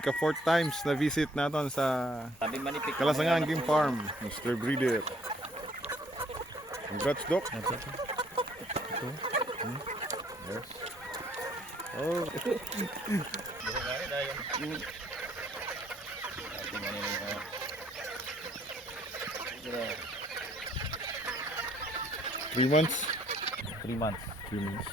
Ka-4th times na visit natin sa Kalasangan Game Farm, Mr. Breeder. Congrats, Doc. Yes. Oh. 3 months. 3 months. 3 months.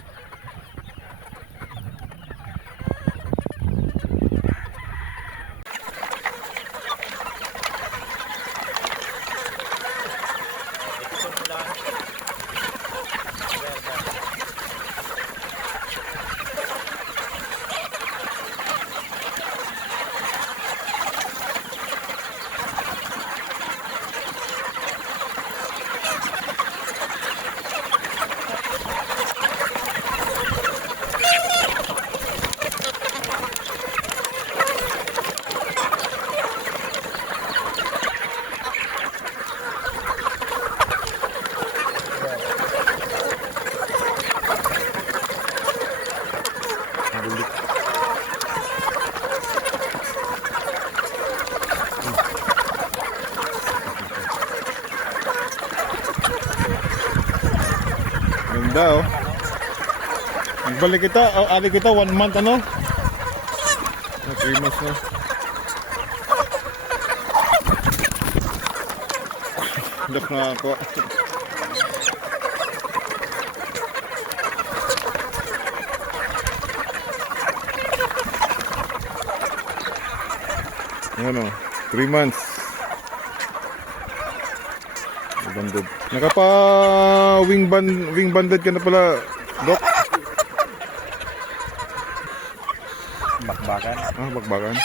Ganda oh. Nagbalik kita, ali kita 1 month ano? 3 months na. Dok na ako. Ano, 3 months. Banded. Nakapa wing banded ka na pala, Doc. Bakbakan. Bakbakan.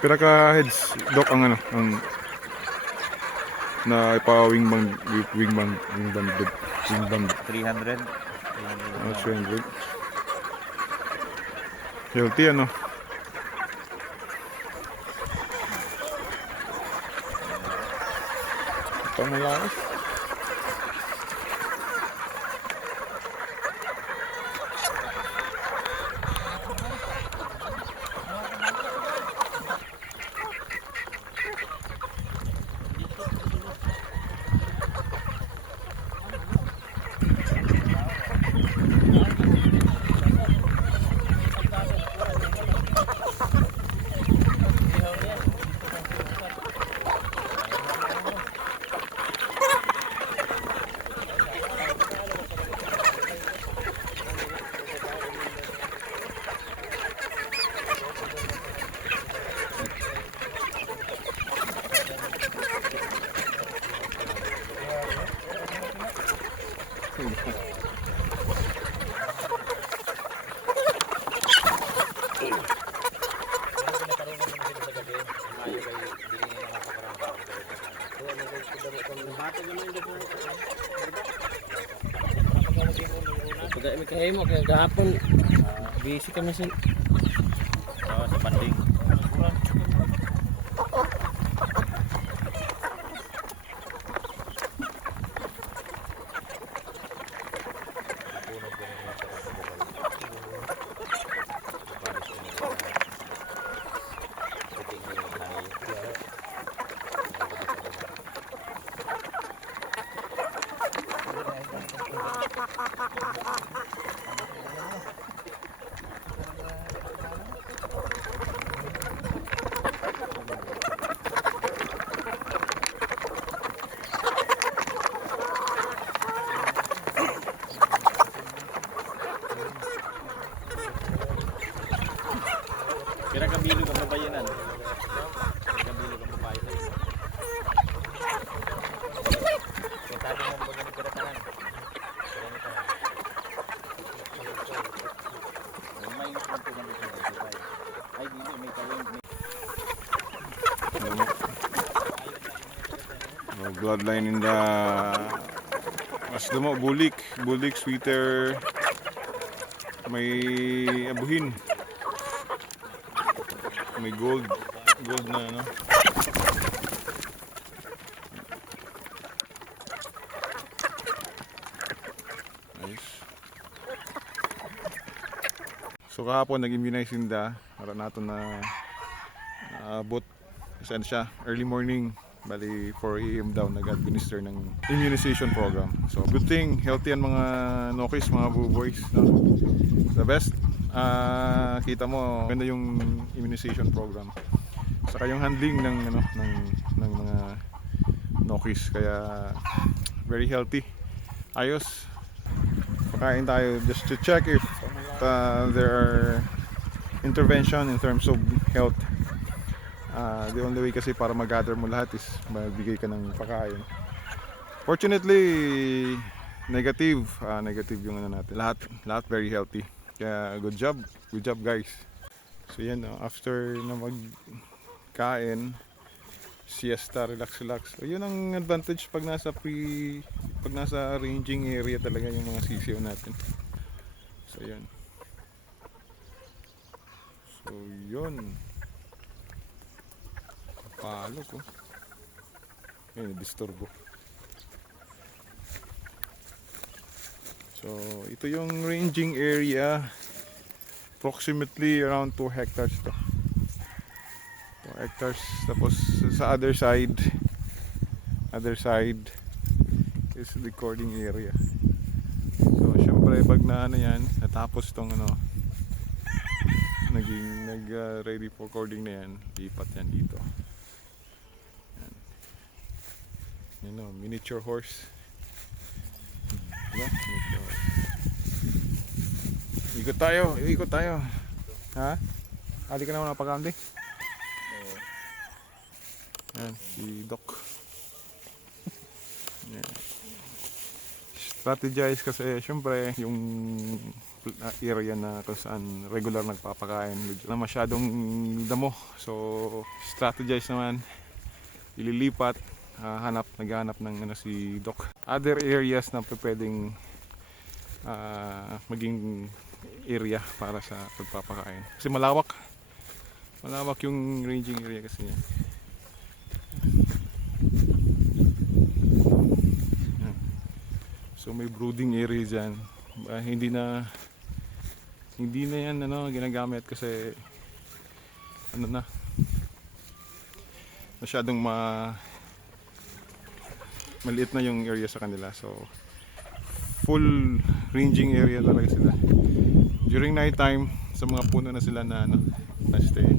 Pira ka heads, Doc, ang ano, ang na ipa wing banded. 300. 300. Healthy ano. Pamalakas. Pagka may kahimo kaya gahapon busy kami sa Panding. Kira kabilog ang babayanan. Kabilog ang babayanan. Kaya tayo mo baga nagkaratanan. May punto na dito. Ay, dito may tawin. Bloodline in the Asdamo, bulik, sweeter, may abuhin. May gold na ano. Nice. So kahapon nag-immunize sinda para nato na abot saan siya early morning bali 4 AM daw nag-administer ng immunization program. So good thing healthy ang mga nokis, mga buboys, no? The best. Kita mo ganda yung immunization program. Saka yung handling ng ng mga nokis kaya very healthy. Ayos. Pakain tayo just to check if there are intervention in terms of health. The only way kasi para mag-gather mo lahat is magbigay ka ng pakain. Fortunately, negative yung ano natin. Lahat very healthy. Kaya good job guys. So yan, after na magkain, siesta, relax. So yun ang advantage pag nasa ranging area talaga yung mga sisiw natin. So yan. So yun. Palo ko. Ayun, disturbo. So, ito yung ranging area. Approximately around 2 hectares to. 2 hectares. Tapos sa other side is recording area. So, syempre pag natapos tong ready for recording na yan, lipat yan dito. Miniature horse. Diba? Miniature horse. Ikot tayo. Ha? Ali ka naman napagandi? Yan, si Doc. Yan. Strategize kasi syempre yung area na kung saan regular nagpapakain na masyadong damo. So strategize naman, ililipat, naghahanap ng si Doc. Other areas na pwedeng maging area para sa pagpapakain. Kasi malawak yung ranging area kasi yan. So may brooding area dyan. Hindi na yan ginagamit kasi masyadong maliit na yung area sa kanila. So full ranging area talaga sila. During night time, sa mga puno na sila na stay.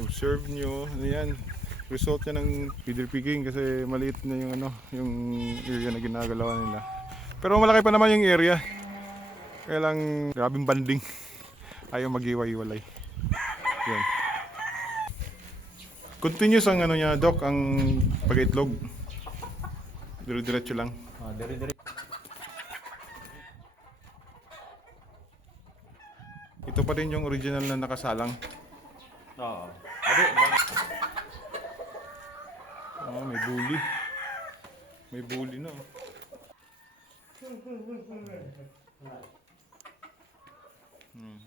Observe nyo, yan. Result yan ng feeder picking kasi maliit na yung area na ginagalawan nila. Pero malaki pa naman yung area. Kaya lang grabing banding. Ayaw mag-iwa-iwalay. Yan. Continuous ang niya, Doc, ang pag-itlog. Dire-diretso lang. Dire-diretso. Ito pa rin yung original na nakasalang. Oo. May bully. May bully na. Hmm.